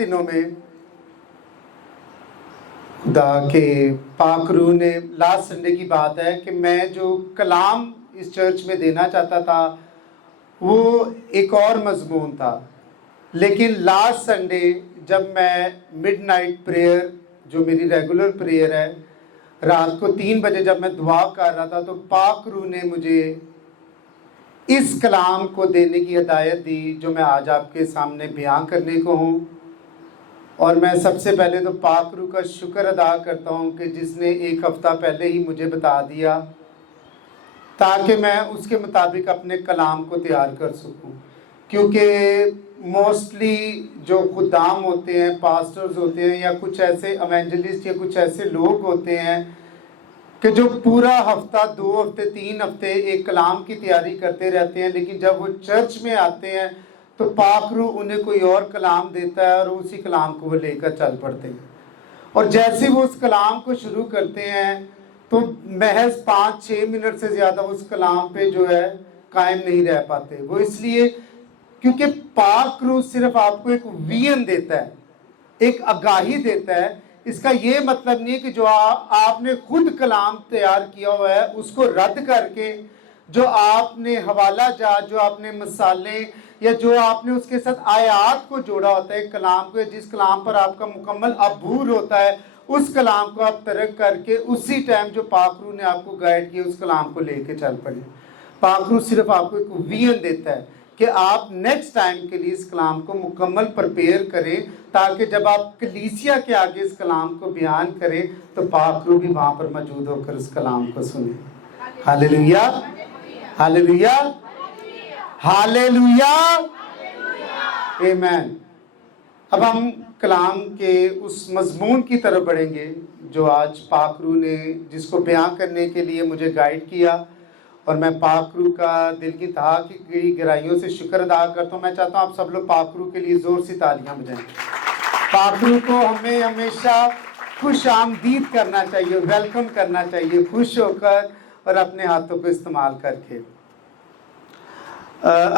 दिनों में खुदा के पाक रूह ने, लास्ट संडे की बात है, कि मैं जो कलाम इस चर्च में देना चाहता था वो एक और मजमून था। लेकिन लास्ट संडे जब मैं मिडनाइट प्रेयर, जो मेरी रेगुलर प्रेयर है, रात को 3 बजे जब मैं दुआ कर रहा था, तो पाक रूह ने मुझे इस कलाम को देने की हिदायत दी जो मैं आज आपके सामने बयां करने को हूँ। और मैं सबसे पहले तो पाक रूह का शुक्र अदा करता हूँ कि जिसने 1 हफ्ता पहले ही मुझे बता दिया, ताकि मैं उसके मुताबिक अपने कलाम को तैयार कर सकूँ। क्योंकि मोस्टली जो खुदाम होते हैं, पास्टर्स होते हैं, या कुछ ऐसे एवेंजलिस्ट या कुछ ऐसे लोग होते हैं कि जो पूरा हफ्ता, 2 हफ्ते, 3 हफ्ते एक कलाम की तैयारी करते रहते हैं, लेकिन जब वो चर्च में आते हैं तो पाक रूह उन्हें कोई और कलाम देता है और उसी कलाम को वो लेकर चल पड़ते हैं। और जैसे वो उस कलाम को शुरू करते हैं तो महज 5-6 मिनट से ज़्यादा उस कलाम पे जो है कायम नहीं रह पाते। वो इसलिए क्योंकि पाक रूह सिर्फ आपको एक विजन देता है, एक आगाही देता है। इसका ये मतलब नहीं है कि जो आपने खुद कलाम तैयार किया हुआ है उसको रद्द करके, जो आपने हवाला जात, जो आपने मसाले, या जो आपने उसके साथ आयात को जोड़ा होता है कलाम को, जिस कलाम पर आपका मुकम्मल अबूर होता है, उस कलाम को आप तर्क करके उसी टाइम जो पाक रूह ने आपको गाइड किया उस कलाम को लेके चल पड़े। पाक रूह सिर्फ आपको एक विजन देता है कि आप नेक्स्ट टाइम के लिए इस कलाम को मुकम्मल प्रिपेयर करें, ताकि जब आप कलीसिया के आगे इस कलाम को बयान करें तो पाक रूह भी वहाँ पर मौजूद होकर उस कलाम को सुने। हालेलुया, हालेलुया, हालेलुया, आमीन। अब हम कलाम के उस मजमून की तरफ बढ़ेंगे जो आज पाक रूह ने, जिसको बयान करने के लिए मुझे गाइड किया। और मैं पाक रूह का दिल की तहा की गहराइयों से शुक्र अदा करता हूँ। मैं चाहता हूँ आप सब लोग पाक रूह के लिए ज़ोर से तालियां बजाएं। पाक रूह को हमें हमेशा खुश आमदीद करना चाहिए, वेलकम करना चाहिए, खुश होकर और अपने हाथों को इस्तेमाल करके।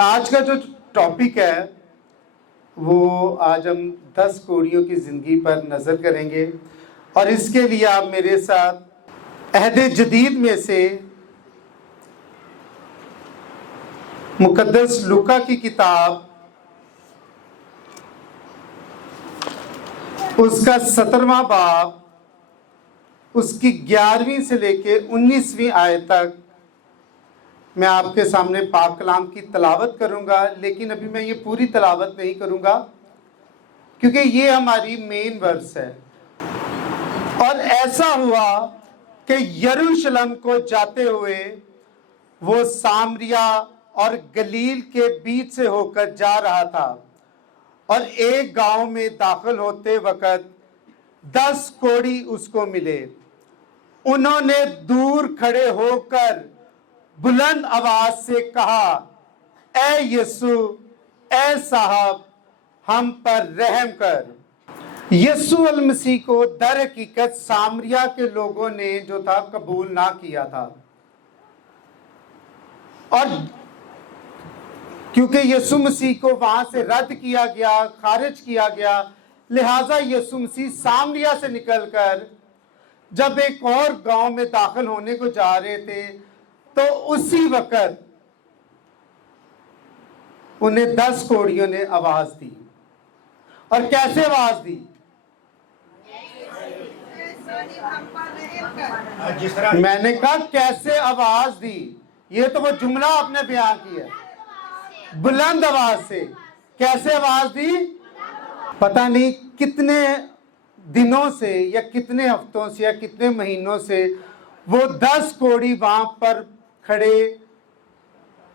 आज का जो टॉपिक है वो आज हम 10 कोड़ियों की ज़िंदगी पर नज़र करेंगे। और इसके लिए आप मेरे साथ अहद जदीद में से मुकद्दस लूका की किताब, उसका 17वां बाब, उसकी 11वीं से लेके 19वीं आयत तक मैं आपके सामने पाक कलाम की तलावत करूंगा। लेकिन अभी मैं ये पूरी तलावत नहीं करूंगा क्योंकि ये हमारी मेन वर्स है। और ऐसा हुआ कि यरूशलेम को जाते हुए वो सामरिया और गलील के बीच से होकर जा रहा था, और एक गांव में दाखिल होते वक्त 10 कोढ़ी उसको मिले। उन्होंने दूर खड़े होकर बुलंद आवाज से कहा, ए यीशु, ए साहब, हम पर रहम कर। यीशु अल मसीह को दर हकीकत सामरिया के लोगों ने जो था कबूल ना किया था, और क्योंकि यीशु मसीह को वहां से रद्द किया गया, खारिज किया गया, लिहाजा यीशु मसीह सामरिया से निकलकर जब एक और गांव में दाखिल होने को जा रहे थे तो उसी वक्त उन्हें 10 कोढ़ियों ने आवाज दी। और कैसे आवाज दी? मैंने कहा कैसे आवाज दी? ये तो वो जुमला आपने बयान किया, बुलंद आवाज से। कैसे आवाज दी? पता नहीं कितने दिनों से या कितने हफ्तों से या कितने महीनों से वो 10 कोढ़ी वहां पर खड़े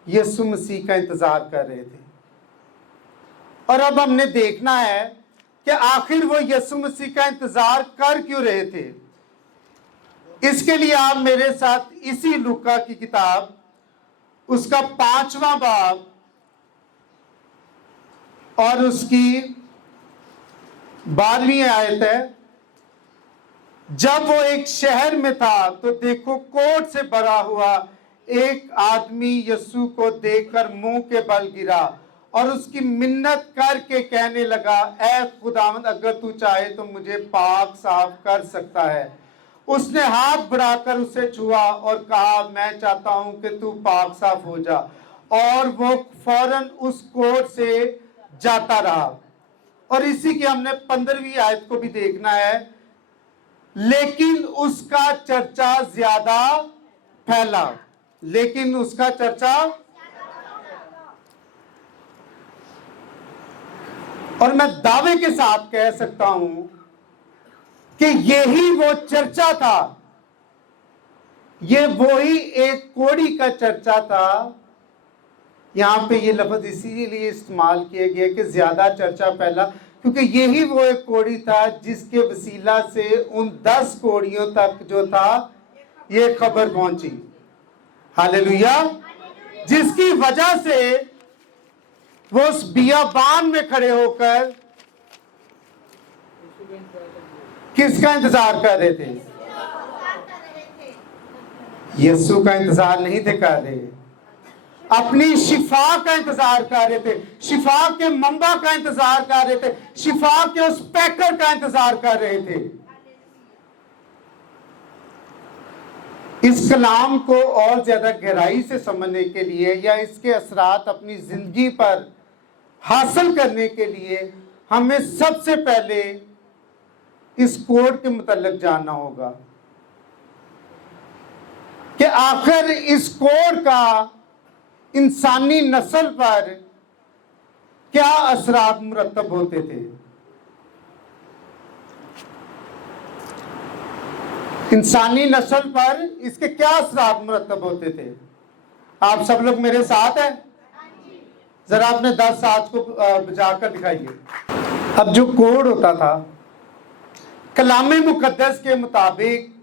यीशु मसीह का इंतजार कर रहे थे। और अब हमने देखना है कि आखिर वो यीशु मसीह का इंतजार कर क्यों रहे थे। इसके लिए आप मेरे साथ इसी लूका की किताब, उसका 5वां बाब और उसकी 12वीं आयत है। जब वो एक शहर में था तो देखो, कोट से भरा हुआ एक आदमी यीशु को देखकर मुंह के बल गिरा और उसकी मिन्नत करके कहने लगा, ऐ खुदावंद अगर तू चाहे तो मुझे पाक साफ कर सकता है। उसने हाथ बढ़ाकर उसे छुआ और कहा, मैं चाहता हूं कि तू पाक साफ हो जा। और वो फौरन उस कोर्ट से जाता रहा। और इसी की हमने 15वीं आयत को भी देखना है। लेकिन उसका चर्चा ज्यादा फैला, लेकिन उसका चर्चा, और मैं दावे के साथ कह सकता हूं कि यही वो चर्चा था, ये वही एक कोड़ी का चर्चा था। यहां पे ये लफ्ज इसीलिए इस्तेमाल किया गया कि ज्यादा चर्चा फैला, क्योंकि यही वो एक कोड़ी था जिसके वसीला से उन 10 कोड़ियों तक जो था ये खबर पहुंची। हालेलुया। जिसकी वजह से वो उस बियाबान में खड़े होकर किसका इंतजार कर रहे थे? यीशु का इंतजार नहीं थे कर रहे, अपनी शिफा का इंतजार कर रहे थे, शिफा के मंबा का इंतजार कर रहे थे, शिफा के उस पैकर का इंतजार कर रहे थे। इस कलाम को और ज्यादा गहराई से समझने के लिए या इसके असरात अपनी जिंदगी पर हासिल करने के लिए हमें सबसे पहले इस कोड के मुतालिक जानना होगा कि आखिर इस कोड का इंसानी नस्ल पर क्या असरात मुरतब होते थे। इंसानी नस्ल पर इसके क्या असरात मुरतब होते थे? आप सब लोग मेरे साथ हैं? जरा अपने 10 हाथ को बजाकर दिखाइए। अब जो कोड होता था कलामे मुकद्दस के मुताबिक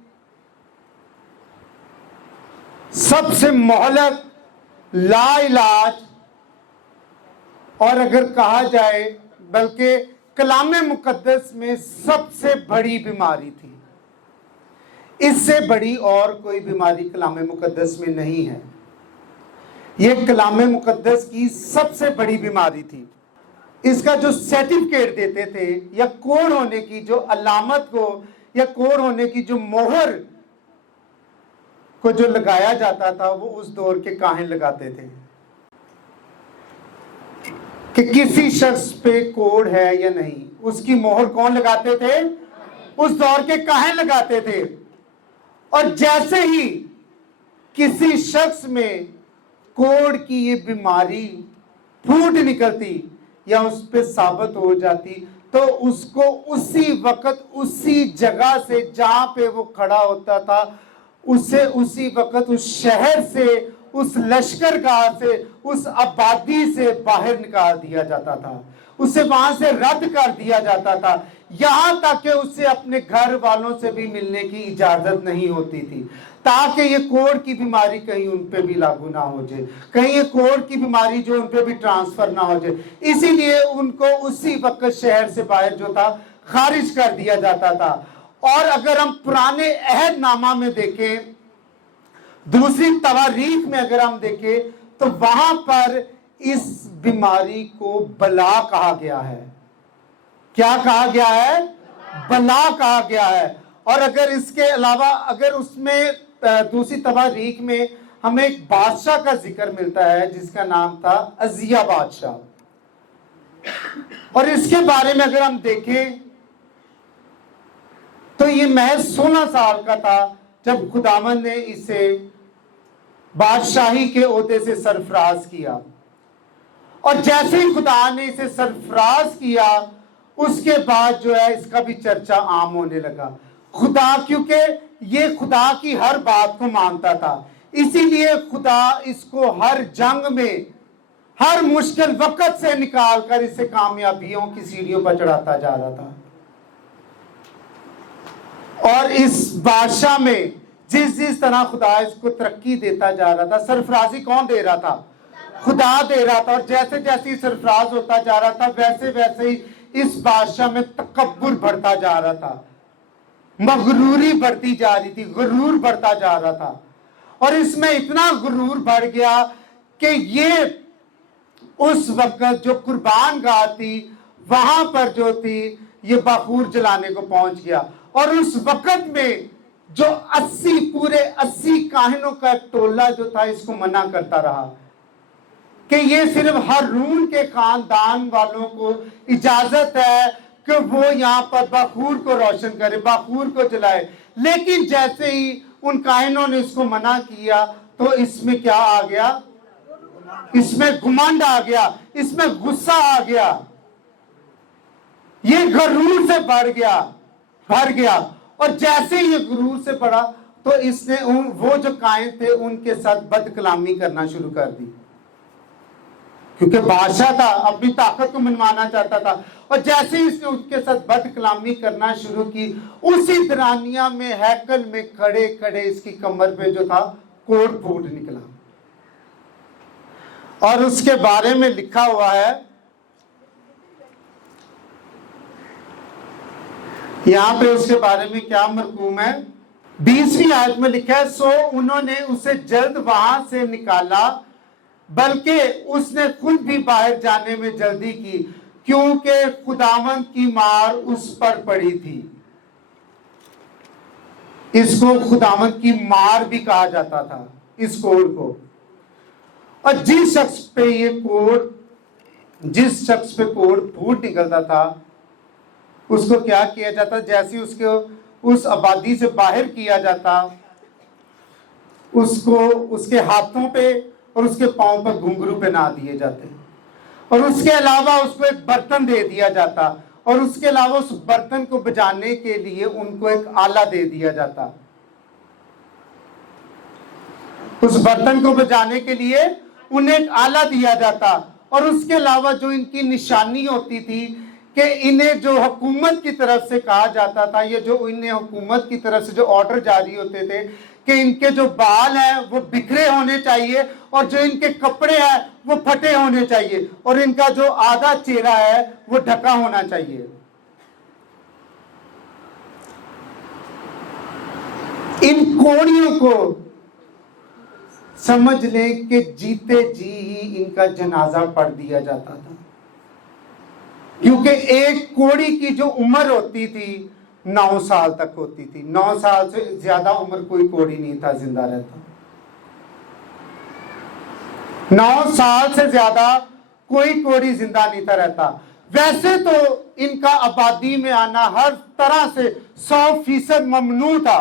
सबसे मोहलक, लाइलाज, और अगर कहा जाए बल्कि कलामे मुकद्दस में सबसे बड़ी बीमारी थी। इससे बड़ी और कोई बीमारी कलामे मुकद्दस में नहीं है। यह कलामे मुकद्दस की सबसे बड़ी बीमारी थी। इसका जो सर्टिफिकेट देते थे या कोड होने की जो अलामत को या कोड होने की जो मोहर को जो लगाया जाता था, वो उस दौर के काहिन लगाते थे कि किसी शख्स पे कोड है या नहीं। उसकी मोहर कौन लगाते थे? उस दौर के काहिन लगाते थे। और जैसे ही किसी शख्स में कोड की ये बीमारी फूट निकलती या उस पे साबित हो जाती, तो उसको उसी वक्त उसी जगह से जहां पे वो खड़ा होता था, उसे उसी वक्त उस शहर से, उस लश्करगाह से, उस आबादी से बाहर निकाल दिया जाता था, उसे वहां से रद्द कर दिया जाता था। यहां तक कि उससे अपने घर वालों से भी मिलने की इजाजत नहीं होती थी, ताकि ये कोड़ की बीमारी कहीं उन पे भी लागू ना हो जाए, कहीं ये कोड़ की बीमारी जो उन पे भी ट्रांसफर ना हो जाए। इसीलिए उनको उसी वक्त शहर से बाहर जो था खारिज कर दिया जाता था। और अगर हम पुराने अहदनामा में देखें, दूसरी तवारीख में अगर हम देखें, तो वहां पर इस बीमारी को बला कहा गया है। क्या कहा गया है? बला कहा गया है। और अगर इसके अलावा अगर उसमें दूसरी तवारीख में हमें एक बादशाह का जिक्र मिलता है जिसका नाम था अजिया बादशाह, और इसके बारे में अगर हम देखें तो ये महज 16 साल का था जब खुदावंद ने इसे बादशाही के ओहदे से सरफराज किया। और जैसे ही खुदा ने इसे सरफराज किया, उसके बाद जो है इसका भी चर्चा आम होने लगा। खुदा, क्योंकि ये खुदा की हर बात को मानता था, इसीलिए खुदा इसको हर जंग में, हर मुश्किल वक्त से निकालकर इसे कामयाबियों की सीढ़ियों पर चढ़ाता जा रहा था। और इस बादशाह में जिस तरह खुदा इसको तरक्की देता जा रहा था, सरफराजी कौन दे रहा था? खुदा दे रहा था। और जैसे जैसे सरफराज होता जा रहा था, वैसे वैसे ही इस बादशाह में तकब्बुर बढ़ता जा रहा था, मगरूरी बढ़ती जा रही थी, गुरूर बढ़ता जा रहा था। और इसमें इतना गुरूर बढ़ गया कि ये उस वक्त जो कुर्बान गाह थी वहां पर जो थी ये बखूर जलाने को पहुंच गया। और उस वक्त में जो 80 पूरे 80 काहिनों का एक टोला जो था इसको मना करता रहा कि ये सिर्फ हारून के खानदान वालों को इजाजत है कि वो यहाँ पर बखूर को रोशन करे, बखूर को जलाए। लेकिन जैसे ही उन काहिनों ने इसको मना किया तो इसमें क्या आ गया, इसमें घुमंड आ गया, इसमें गुस्सा आ गया, ये गरूर से भर गया। और जैसे ही ये गुरूर से पड़ा तो इसने वो जो कायन थे उनके साथ बदकलामी करना शुरू कर दी, क्योंकि बादशाह था, अपनी ताकत को मनवाना चाहता था। और जैसे ही इसने उनके साथ बदकलामी करना शुरू की, उसी दरानिया में हैकल में खड़े खड़े इसकी कमर पे जो था कोट फूट निकला। और उसके बारे में लिखा हुआ है, यहां पे उसके बारे में क्या मरकूम है, 20वीं आयत में लिखा है, सो उन्होंने उसे जल्द वहां से निकाला, बल्कि उसने खुद भी बाहर जाने में जल्दी की, क्योंकि खुदावंद की मार उस पर पड़ी थी। इसको खुदावंद की मार भी कहा जाता था इस कोड को। और जिस शख्स पे कोड फूट निकलता था उसको क्या किया जाता, जैसे उसको उस आबादी से बाहर किया जाता, उसको उसके हाथों पे और उसके पांव पर घुंघरू पहना दिए जाते, और उसके अलावा उसको एक बर्तन दे दिया जाता, और उसके अलावा उस बर्तन को बजाने के लिए उनको एक आला दे दिया जाता। उस बर्तन को बजाने के लिए उन्हें एक आला दिया जाता। और उसके अलावा जो इनकी निशानी होती थी कि इन्हें जो हुकूमत की तरफ से कहा जाता था, ये जो इन्हें हुकूमत की तरफ से जो ऑर्डर जारी होते थे कि इनके जो बाल हैं वो बिखरे होने चाहिए, और जो इनके कपड़े हैं वो फटे होने चाहिए, और इनका जो आधा चेहरा है वो ढका होना चाहिए। इन कोड़ियों को समझ लें कि जीते जी ही इनका जनाजा पढ़ दिया जाता था, क्योंकि एक कोड़ी की जो उम्र होती थी 9 साल तक होती थी। 9 साल से ज्यादा उम्र कोई कोड़ी नहीं था जिंदा रहता। 9 साल से ज्यादा कोई कोड़ी जिंदा नहीं था रहता। वैसे तो इनका आबादी में आना हर तरह से 100% ममनू था,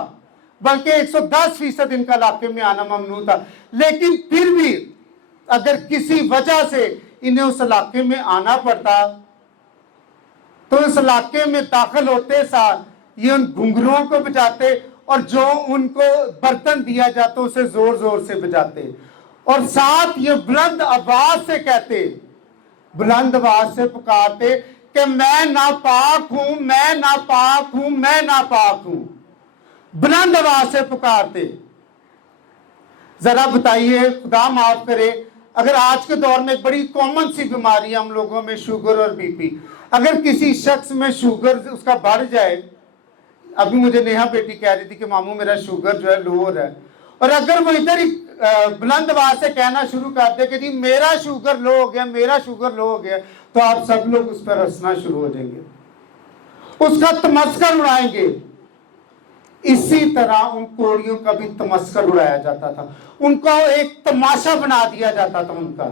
बल्कि 110% इनका इलाके में आना ममनू था। लेकिन फिर भी अगर किसी वजह से इन्हें उस इलाके में आना पड़ता तो इस इलाके में दाखिल होते साथ ये उन घुंघरुओं को बजाते, और जो उनको बर्तन दिया जाता उसे जोर जोर से बजाते, और साथ ये बुलंद आवाज से कहते, बुलंद आवाज से पुकारते कि मैं नापाक हूं, मैं नापाक हूं, मैं नापाक हूं। बुलंद आवाज से पुकारते। जरा बताइए, खुदा माफ करे, अगर आज के दौर में एक बड़ी कॉमन सी बीमारी है हम लोगों में, शुगर और बीपी, अगर किसी शख्स में शुगर उसका बढ़ जाए, अभी मुझे नेहा बेटी कह रही थी कि मामू मेरा शुगर जो है लो हो रहा है, और अगर वो इधर ही बुलंद आवाज से कहना शुरू कर दे कि जी मेरा शुगर लो हो गया, मेरा शुगर लो हो गया, तो आप सब लोग उस पर हंसना शुरू हो जाएंगे, उसका तमस्कर उड़ाएंगे। इसी तरह उन कोड़ियों का भी तमस्कर उड़ाया जाता था, उनको एक तमाशा बना दिया जाता था उनका।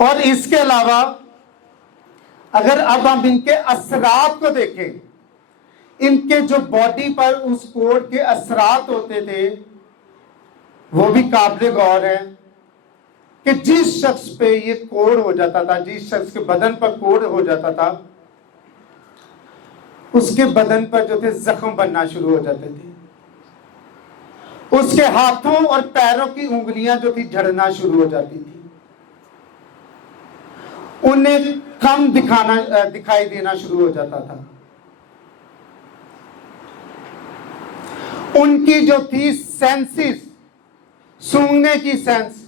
और इसके अलावा अगर अब हम इनके असरात को देखें, इनके जो बॉडी पर उस कोड के असरात होते थे वो भी काबिल गौर है कि जिस शख्स पे ये कोड हो जाता था, जिस शख्स के बदन पर कोड हो जाता था, उसके बदन पर जो थे जख्म बनना शुरू हो जाते थे, उसके हाथों और पैरों की उंगलियां जो थी झड़ना शुरू हो जाती थी, उन्हें कम दिखाई देना शुरू हो जाता था। उनकी जो थी सेंसेस, सूंघने की सेंस,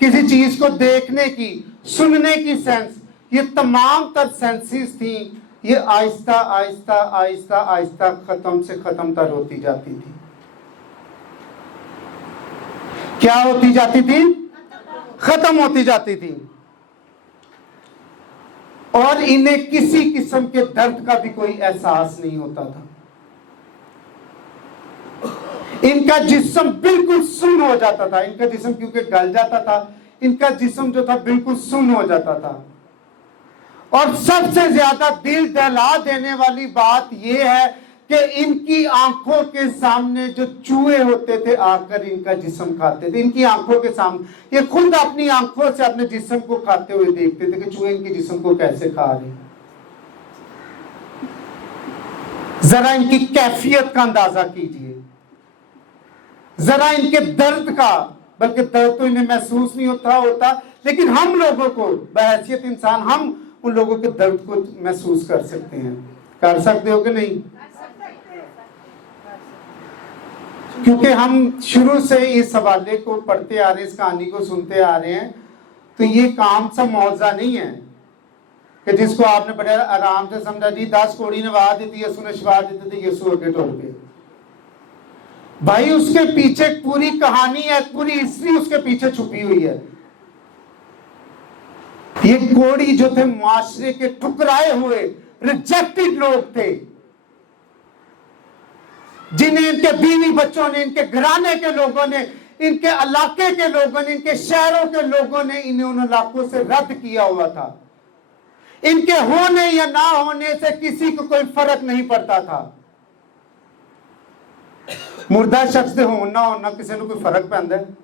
किसी चीज को देखने की, सुनने की सेंस, ये तमाम तर सेंसेस थी, ये आहिस्ता आहिस्ता आहिस्ता आहिस्ता खत्म से खत्म तर होती जाती थी। क्या होती जाती थी? खत्म होती जाती थी। और इन्हें किसी किस्म के दर्द का भी कोई एहसास नहीं होता था। इनका जिस्म बिल्कुल सुन्न हो जाता था। इनका जिस्म क्योंकि गल जाता था, इनका जिस्म जो था बिल्कुल सुन्न हो जाता था। और सबसे ज्यादा दिल दहला देने वाली बात यह है कि इनकी आंखों के सामने जो चूहे होते थे आकर इनका जिस्म खाते थे। इनकी आंखों के सामने, ये खुद अपनी आंखों से अपने जिस्म को खाते हुए देखते थे कि चूहे इनके जिस्म को कैसे खा रहे हैं। जरा इनकी कैफियत का अंदाजा कीजिए, जरा इनके दर्द का। बल्कि दर्द तो इन्हें महसूस नहीं होता, लेकिन हम लोगों को बहैसियत इंसान हम उन लोगों के दर्द को महसूस कर सकते हैं। कर सकते हो कि नहीं? क्योंकि हम शुरू से इस हवाले को पढ़ते आ रहे हैं, इस कहानी को सुनते आ रहे हैं। तो ये काम सा मौजा नहीं है कि जिसको आपने बड़े आराम से समझा, जी 10 कोड़ी नवा दी थी, यसू ने शिफा दी थी, यसू आगे टुर गए। भाई उसके पीछे पूरी कहानी है, पूरी हिस्ट्री उसके पीछे छुपी हुई है। ये कोड़ी जो थे माशरे के ठुकराए हुए रिजेक्टेड लोग थे, जिन्हें इनके बीवी बच्चों ने, इनके घराने के लोगों ने, इनके इलाके के लोगों ने, इनके शहरों के लोगों ने इन्हें उन इलाकों से रद्द किया हुआ था। इनके होने या ना होने से किसी को कोई फर्क नहीं पड़ता था। मुर्दा शख्स होना होना किसी को कोई फर्क पैंदा है?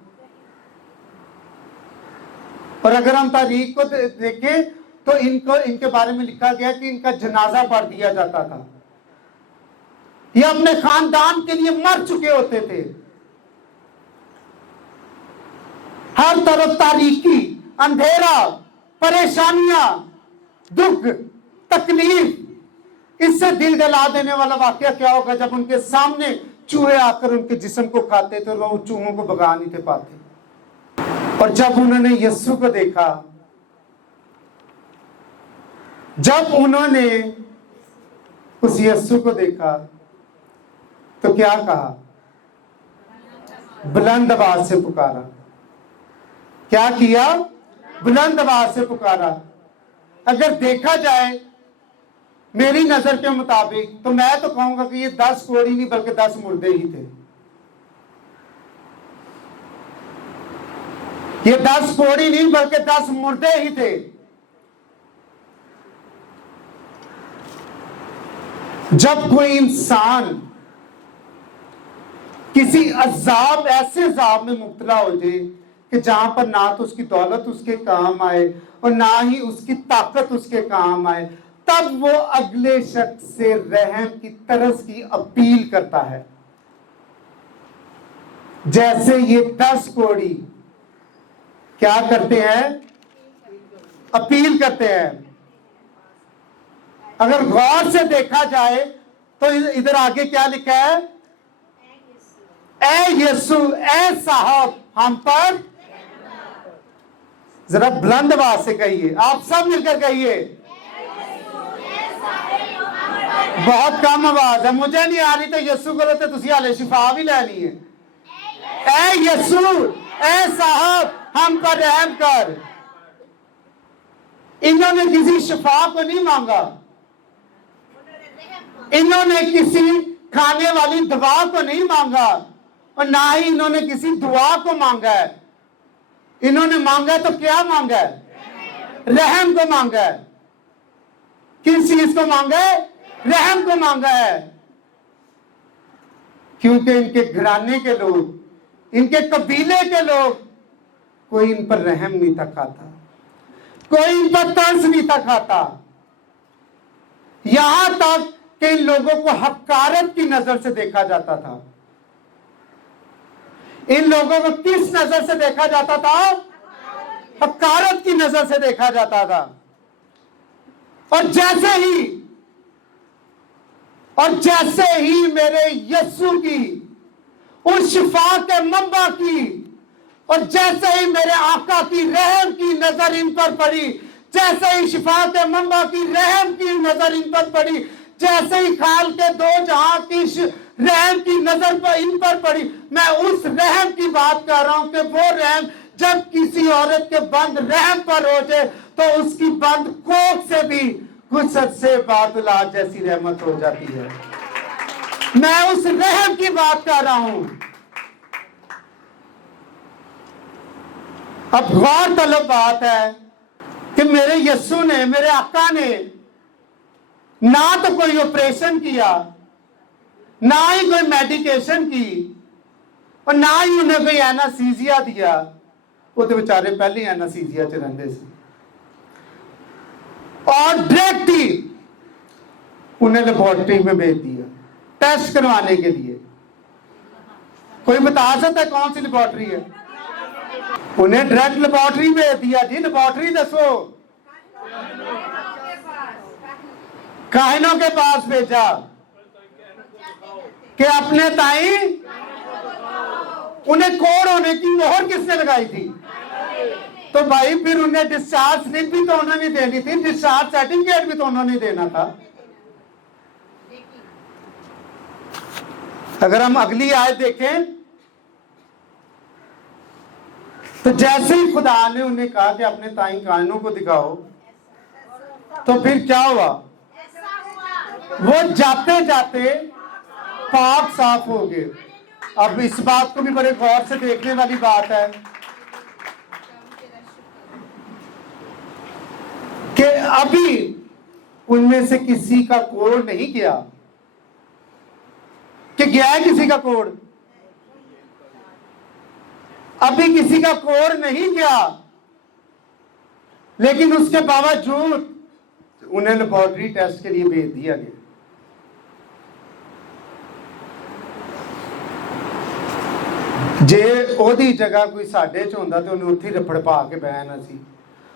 और अगर हम तारीख को देखें तो इनके बारे में लिखा गया कि इनका जनाजा पढ़ दिया जाता था। ये अपने खानदान के लिए मर चुके होते थे। हर तरफ तारीकी, अंधेरा, परेशानियां, दुख, तकलीफ। इससे दिल दहला देने वाला वाकया क्या होगा जब उनके सामने चूहे आकर उनके जिस्म को खाते थे और वो चूहों को भगा नहीं थे पाते। और जब उन्होंने यीशु को देखा, जब उन्होंने उस यीशु को देखा तो क्या कहा? बुलंद आवाज से पुकारा। क्या किया? बुलंद आवाज से पुकारा। अगर देखा जाए मेरी नजर के मुताबिक तो मैं तो कहूंगा कि ये 10 कोड़ी नहीं बल्कि 10 मुर्दे ही थे। ये 10 कोड़ी नहीं बल्कि 10 मुर्दे ही थे। जब कोई इंसान किसी अजाब, ऐसे अजाब में मुब्तला हो जाए कि जहां पर ना तो उसकी दौलत उसके काम आए और ना ही उसकी ताकत उसके काम आए, तब वो अगले शख्स से रहम की तरस की अपील करता है। जैसे ये 10 कोड़ी क्या करते हैं? अपील करते हैं। अगर गौर से देखा जाए तो इधर आगे क्या लिखा है? ए यीशु, ए साहब, हम पर। जरा बुलंद आवाज से कहिए, आप सब मिलकर कहिए। बहुत कम आवाज है, मुझे नहीं आ रही तो यीशु को तो तुसी हाले शिफा भी लेनी है। ए यीशु, ए साहब, हम पर रहम कर। इन्होंने किसी शिफा को नहीं मांगा, इन्होंने किसी खाने वाली दवा को नहीं मांगा और ना ही इन्होंने किसी दुआ को मांगा है। इन्होंने मांगा तो क्या मांगा है? रहम को मांगा है। किस चीज को मांगा है? रहम को मांगा है। क्योंकि इनके घराने के लोग, इनके कबीले के लोग, कोई इन पर रहम नहीं था खाता, कोई इन पर तरस नहीं था खाता। यहां तक कि इन लोगों को हकारत की नजर से देखा जाता था। इन लोगों को किस नजर से देखा जाता था? हकारत की नजर से देखा जाता था। और जैसे ही मेरे यीशु की, उस शिफा के मंबा की, और जैसे ही मेरे आका की रहम की नजर इन पर पड़ी, जैसे ही शिफा के मंबा की रहम की नजर इन पर पड़ी, जैसे ही खाल के 2 जहां की रहम की नजर पर इन पर पड़ी। मैं उस रहम की बात कर रहा हूं कि वो रहम जब किसी औरत के बंद रहम पर हो जाए तो उसकी बंद कोख से भी कुछ अरसे बाद औलाद जैसी रहमत हो जाती है। मैं उस रहम की बात कर रहा हूं। अब गौर तलब बात है कि मेरे यस्सु ने, मेरे आका ने ना तो कोई ऑपरेशन किया, ना ही कोई मेडिकेशन की, और ना ही उन्हें कोई एनास्थीसिया दिया। वो तो बेचारे पहले एनास्थीसिया च रहंदे सी, और डायरेक्ट ही उन्हें लेबोरेटरी में भेज दिया टेस्ट करवाने के लिए। कोई बता सकता है कौन सी लेबोरेटरी है? उन्हें डायरेक्ट लेबोरेटरी भेज दिया। जी लेबोरेटरी दसो, काहिनों के पास भेजा कि अपने ताई उन्हें कोड़ होने की मोहर किसने लगाई थी? तो भाई फिर उन्हें डिस्चार्ज स्लिप भी तो उन्होंने देनी थी, डिस्चार्ज सर्टिफिकेट भी तो उन्होंने देना था। अगर हम अगली आयत देखें तो जैसे ही खुदा ने उन्हें कहा कि अपने ताई कानों को दिखाओ, तो फिर क्या हुआ? वो जाते जाते पाक साफ हो गए। अब इस बात को भी बड़े गौर से देखने वाली बात है कि अभी उनमें से किसी का कोड नहीं गया। कि गया है किसी का कोड? अभी किसी का कोड नहीं गया, लेकिन उसके बावजूद उन्हें लेबोरेटरी टेस्ट के लिए भेज दिया गया। जे ओदी जगह कोई साडे च होंदा ते उन्हें उत्थे रफड़ पा के बहना सी।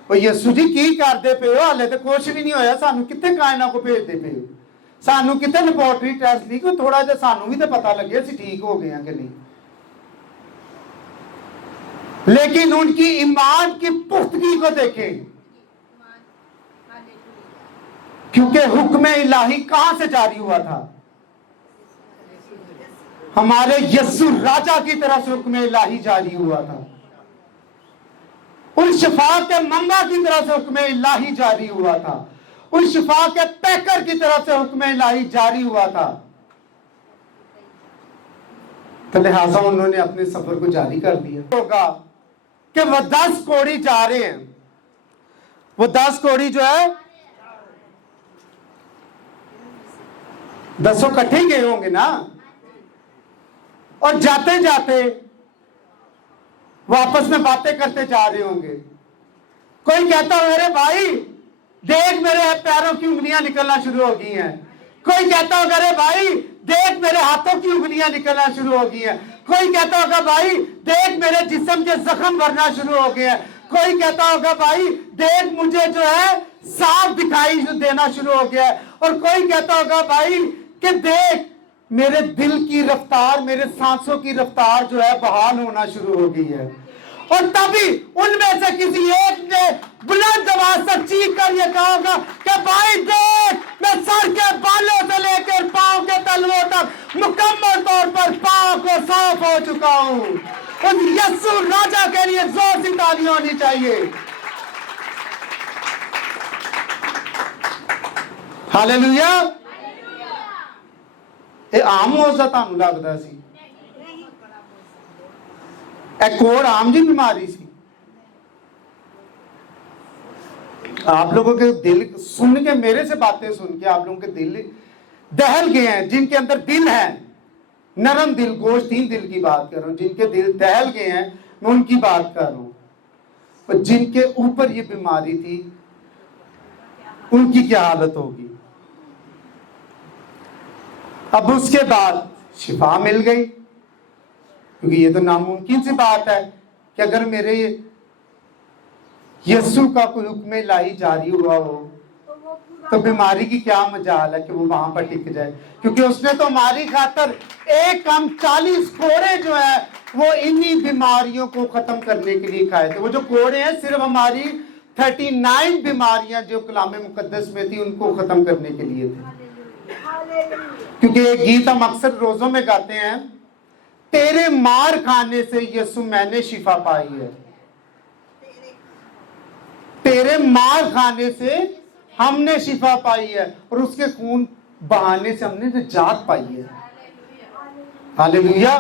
ओ यीशु जी की करदे पे हो? हाले तो कुछ भी नहीं होया, सानू कित्थे कायना को भेजदे पे हो? सानू कित्थे लेबोरेटरी टेस्ट ली को थोड़ा जिहा सानू भी तो पता लगे असीं ठीक हो गए हैं कि नहीं। लेकिन उनकी ईमान की पुख्तगी को देखें, क्योंकि हुक्म इलाही कहां से जारी हुआ था? हमारे यस्सु राजा की तरफ से हुक्म इलाही जारी हुआ था। उन शिफा के मंगा की तरफ से हुक्म इलाही जारी हुआ था। उन शिफा के पैकर की तरफ से हुक्म इलाही जारी हुआ था। तो लिहाजा उन्होंने अपने सफर को जारी कर दिया। होगा कि वो 10 कोड़ी जा रहे हैं, वो 10 कोड़ी जो है 10 इकट्ठे गए होंगे ना, और जाते जाते वो आपस में बातें करते जा रहे होंगे। कोई कहता हो अरे भाई देख मेरे पैरों की उंगलियां निकलना शुरू हो गई हैं। कोई कहता होगा अरे भाई देख मेरे हाथों की उंगलियां निकलना शुरू हो गई हैं। कोई कहता होगा भाई देख मेरे जिस्म के जख्म भरना शुरू हो गए हैं। कोई कहता होगा भाई देख मुझे जो है सांप दिखाई देना शुरू हो गया है। और कोई कहता होगा भाई कि देख मेरे दिल की रफ्तार, मेरे सांसों की रफ्तार जो है बहाल होना शुरू हो गई है। और तभी उनमें से किसी एक ने बुलंद आवाज से चीख कर यह कहा होगा कि भाई देख मैं सर के बालों से लेकर पांव के तलवों तक मुकम्मल तौर पर पाक और साफ हो चुका हूं। उस यस्सु राजा के लिए जोर से तालियां होनी चाहिए। हालेलुया। ये आम मौजा तानू लगदा सी? एक कोड़ आम जी बीमारी सी? आप लोगों के दिल सुन के, मेरे से बातें सुन के आप लोगों के दिल दहल गए हैं। जिनके अंदर दिल है, नरम दिल, गोश्तीन दिल की बात कर रहा हूं। जिनके दिल दहल गए हैं मैं उनकी बात कर रहा हूं। और जिनके ऊपर ये बीमारी थी उनकी क्या हालत होगी? अब उसके बाद शिफा मिल गई, क्योंकि ये तो नामुमकिन सी बात है कि अगर मेरे यस्सु का कोई हुक्म इलाही जारी हुआ हो तो बीमारी की क्या मजाल है कि वो वहां पर टिक जाए। क्योंकि उसने तो हमारी खातर एक कम 40 कोड़े जो है वो इन्हीं बीमारियों को खत्म करने के लिए खाए थे। वो जो कोड़े हैं सिर्फ हमारी 39 बीमारियां जो कलाम मुकद्दस में थी उनको खत्म करने के लिए थे। क्योंकि एक गीत हम अक्सर रोजों में गाते हैं, तेरे मार खाने से यीशु मैंने शिफा पाई है। तेरे मार खाने से हमने शिफा पाई है और उसके खून बहाने से हमने निजात पाई है। हालेलुया।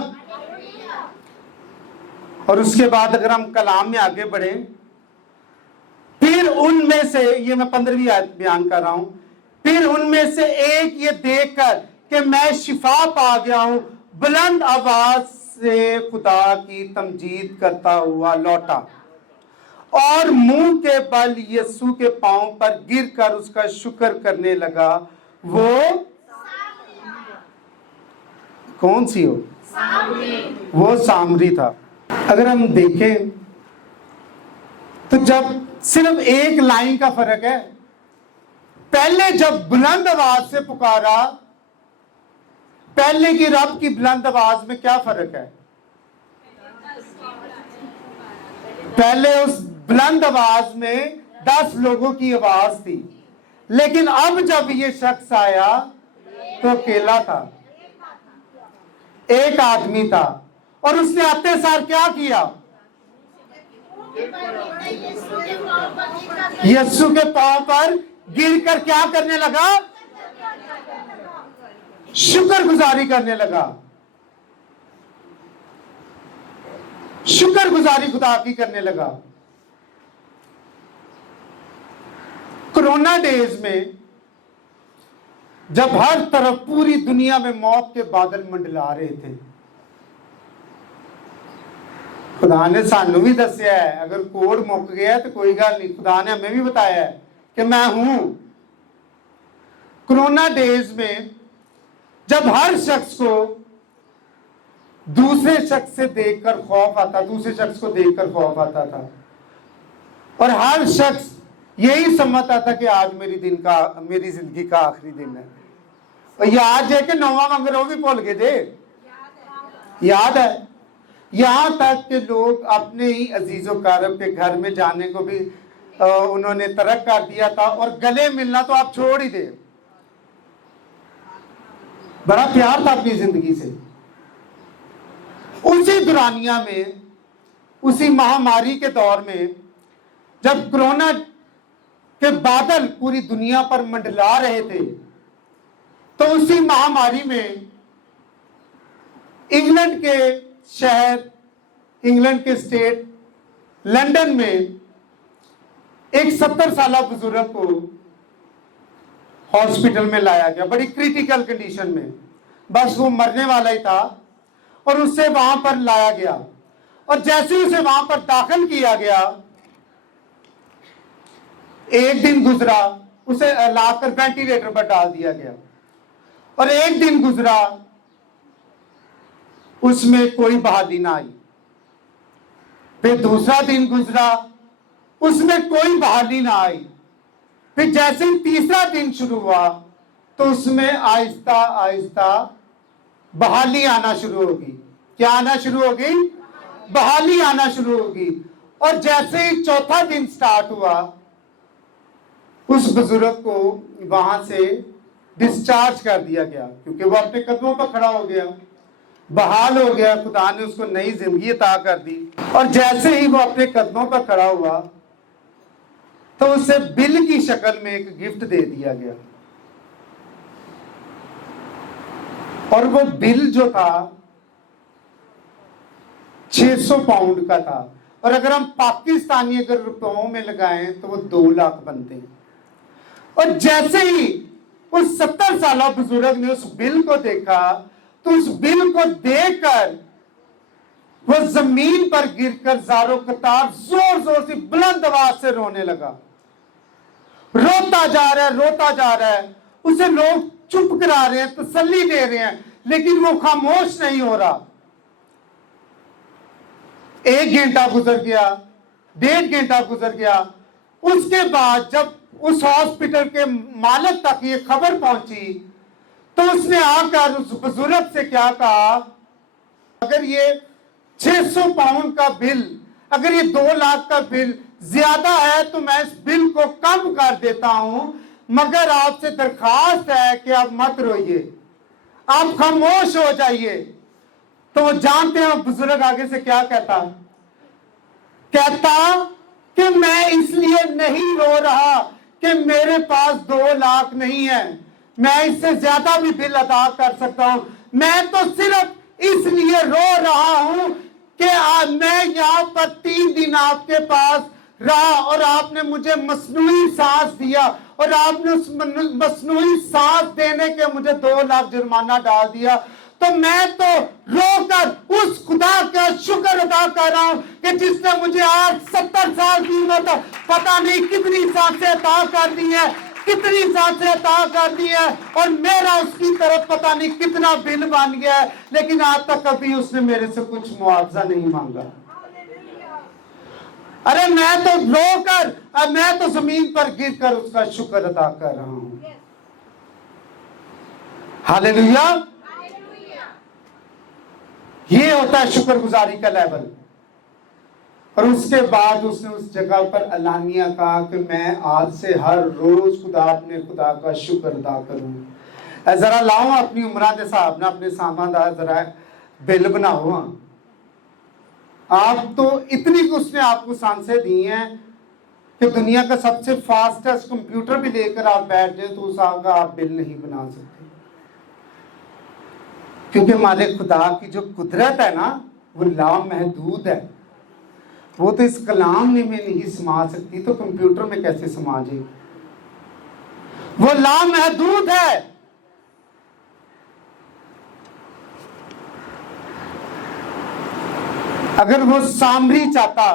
और उसके बाद अगर हम कलाम में आगे बढ़े, फिर उनमें से, ये मैं 15वीं आयत बयान कर रहा हूं, फिर उनमें से एक ये देखकर कि मैं शिफा पा गया हूं, बुलंद आवाज से खुदा की तमजीद करता हुआ लौटा और मुंह के बल यीशु के पांव पर गिरकर उसका शुक्र करने लगा। वो कौन सी हो? वो सामरी था। अगर हम देखें तो जब सिर्फ एक लाइन का फर्क है, पहले जब बुलंद आवाज से पुकारा, पहले की रब की बुलंद आवाज में क्या फर्क है? पहले उस बुलंद आवाज में 10 लोगों की आवाज थी, लेकिन अब जब ये शख्स आया तो अकेला था, एक आदमी था, और उसने आते सार क्या किया? यीशु के पांव पर गिरकर क्या करने लगा? शुक्रगुजारी करने लगा। शुक्रगुजारी खुदा की करने लगा। कोरोना डेज में जब हर तरफ पूरी दुनिया में मौत के बादल मंडला रहे थे, खुदा ने सानू भी दसिया है, अगर कोड मुक गया तो कोई गल नहीं, खुदा ने हमें भी बताया है कि मैं हूं। कोरोना डेज में जब हर शख्स को दूसरे शख्स से देखकर खौफ आता, दूसरे शख्स को देखकर खौफ आता था, और हर शख्स यही समझता था कि आज मेरी जिंदगी का आखिरी दिन है। और याद है कि नौवा मंगर वो भी भूल गए थे, याद है। यहां तक कि लोग अपने ही अजीजों कारब के घर में जाने को भी उन्होंने तर्क कर दिया था, और गले मिलना तो आप छोड़ ही दे। बड़ा प्यार था अपनी जिंदगी से। उसी दुरानिया में, उसी महामारी के दौर में, जब कोरोना के बादल पूरी दुनिया पर मंडला रहे थे, तो उसी महामारी में इंग्लैंड के शहर, इंग्लैंड के स्टेट लंदन में एक 70 साल बुजुर्ग को हॉस्पिटल में लाया गया, बड़ी क्रिटिकल कंडीशन में, बस वो मरने वाला ही था, और उससे वहां पर लाया गया। और जैसे उसे वहां पर दाखिल किया गया, एक दिन गुजरा, उसे लाकर वेंटिलेटर पर डाल दिया गया, और एक दिन गुजरा, उसमें कोई बहाली ना आई। फिर दूसरा दिन गुजरा, उसमें कोई बहाली ना आई। फिर जैसे ही तीसरा दिन शुरू हुआ, तो उसमें आहिस्ता आहिस्ता बहाली आना शुरू होगी। क्या आना शुरू होगी? बहाली आना शुरू होगी। और जैसे ही चौथा दिन स्टार्ट हुआ, उस बुजुर्ग को वहां से डिस्चार्ज कर दिया गया, क्योंकि वो अपने कदमों पर खड़ा हो गया, बहाल हो गया, खुदा ने उसको नई जिंदगी अता कर दी। और जैसे ही वो अपने कदमों पर खड़ा हुआ, तो उसे बिल की शक्ल में एक गिफ्ट दे दिया गया। और वो बिल जो था 600 पाउंड का था, और अगर हम पाकिस्तानी अगर रुपयों में लगाएं तो वो 2 लाख बनते हैं। और जैसे ही उस 70 साल बुजुर्ग ने उस बिल को देखा, तो उस बिल को देखकर वो जमीन पर गिरकर जारो कतार जोर जोर से बुलंद आवाज से रोने लगा। रोता जा रहा है, रोता जा रहा है। उसे लोग चुप करा रहे हैं, तसल्ली दे रहे हैं, लेकिन वो खामोश नहीं हो रहा। 1 घंटा गुजर गया, 1.5 घंटा गुजर गया। उसके बाद जब उस हॉस्पिटल के मालिक तक ये खबर पहुंची, तो उसने आकर उस बुजुर्ग से क्या कहा, अगर ये 600 पाउंड का बिल, अगर ये 2 लाख का बिल ज्यादा है तो मैं इस बिल को कम कर देता हूं, मगर आपसे दरखास्त है कि आप मत रोइए, आप खामोश हो जाइए। तो वो जानते हैं बुजुर्ग आगे से क्या कहता कि मैं इसलिए नहीं रो रहा कि मेरे पास 2 लाख नहीं है, मैं इससे ज्यादा भी बिल अदा कर सकता हूं। मैं तो सिर्फ इसलिए रो रहा हूं कि मैं यहां पर 3 दिन आपके पास रहा और आपने मुझे मसनूई सांस दिया और आपने उस मसनूई सांस देने के मुझे 2 लाख जुर्माना डाल दिया। तो मैं तो रोकर उस खुदा का शुक्र अदा कर रहा हूं कि जिसने मुझे आज 70 साल की उम्र तक पता नहीं कितनी सांसें अता कर दी है, कितनी सांसें अता कर दी है, और मेरा उसकी तरफ पता नहीं कितना बिल बन गया है, लेकिन आज तक कभी उसने मेरे से कुछ मुआवजा नहीं मांगा। अरे मैं तो रोकर, मैं तो जमीन पर गिरकर उसका शुक्र अदा कर रहा हूं। हालेलुया। ये होता है शुक्रगुजारी का लेवल। और उसके बाद उसने उस जगह पर अलानिया कहा कि मैं आज से हर रोज अपने खुदा का शुक्र अदा करूं। जरा लाओ अपनी उम्र के हिसाब ना अपने सामान का जरा बिल बनाओ। आप तो इतनी उसने आपको सांसें दी हैं कि दुनिया का सबसे फास्टेस्ट कंप्यूटर भी लेकर आप बैठ जाए तो उस का आप बिल नहीं बना सकते, क्योंकि हमारे खुदा की जो कुदरत है ना वो लामहदूद है। वो तो इस कलाम में नहीं समा सकती, तो कंप्यूटर में कैसे समा जाएगी? वो लामहदूद है। अगर वो सामरी चाहता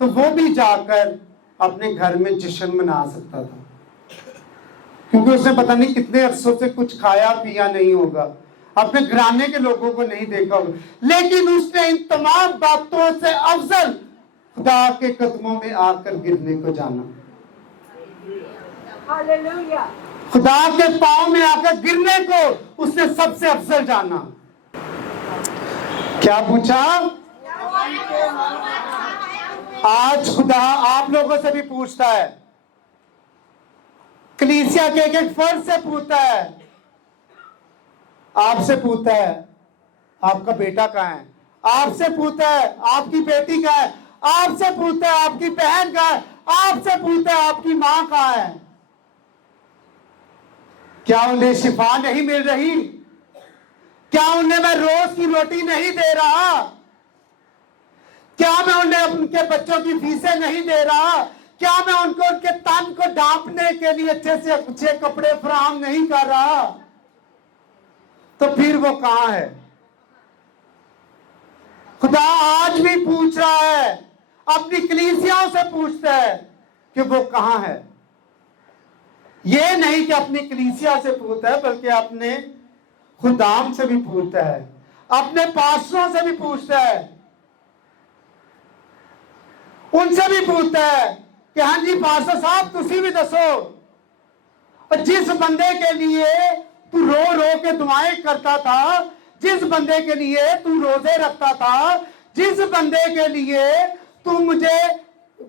तो वो भी जाकर अपने घर में जश्न मना सकता था, क्योंकि उसने पता नहीं कितने अरसों से कुछ खाया पिया नहीं होगा, अपने घराने के लोगों को नहीं देखा होगा, लेकिन उसने इन तमाम बातों से अफजल खुदा के कदमों में आकर गिरने को जाना। खुदा के पांव में आकर गिरने को उसने सबसे अफजल जाना। क्या पूछा? आज खुदा आप लोगों से भी पूछता है, कलीसिया के एक फर्ज से पूछता है, आपसे पूछता है आपका बेटा कहाँ है, आपसे पूछता है आपकी बेटी कहाँ है, आपसे पूछता है आपकी बहन कहाँ है, आपसे पूछता है आपकी मां कहाँ है। क्या उन्हें शिफा नहीं मिल रही? क्या उन्हें मैं रोज की रोटी नहीं दे रहा? क्या मैं उन्हें उनके बच्चों की फीसें नहीं दे रहा? क्या मैं उनको उनके तन को ढांपने के लिए अच्छे से अच्छे कपड़े फराहम नहीं कर रहा? तो फिर वो कहां है? खुदा आज भी पूछ रहा है, अपनी कलीसियाओं से पूछता है कि वो कहां है। ये नहीं कि अपनी कलीसिया से पूछता है, बल्कि अपने खुदाम से भी पूछता है, अपने पास्टरों से भी पूछता है, उनसे भी पूछता है कि हाँ जी पास्टर साहब तुसी भी दसो, और जिस बंदे के लिए तू रो रो के दुआएं करता था, जिस बंदे के लिए तू रोजे रखता था, जिस बंदे के लिए तू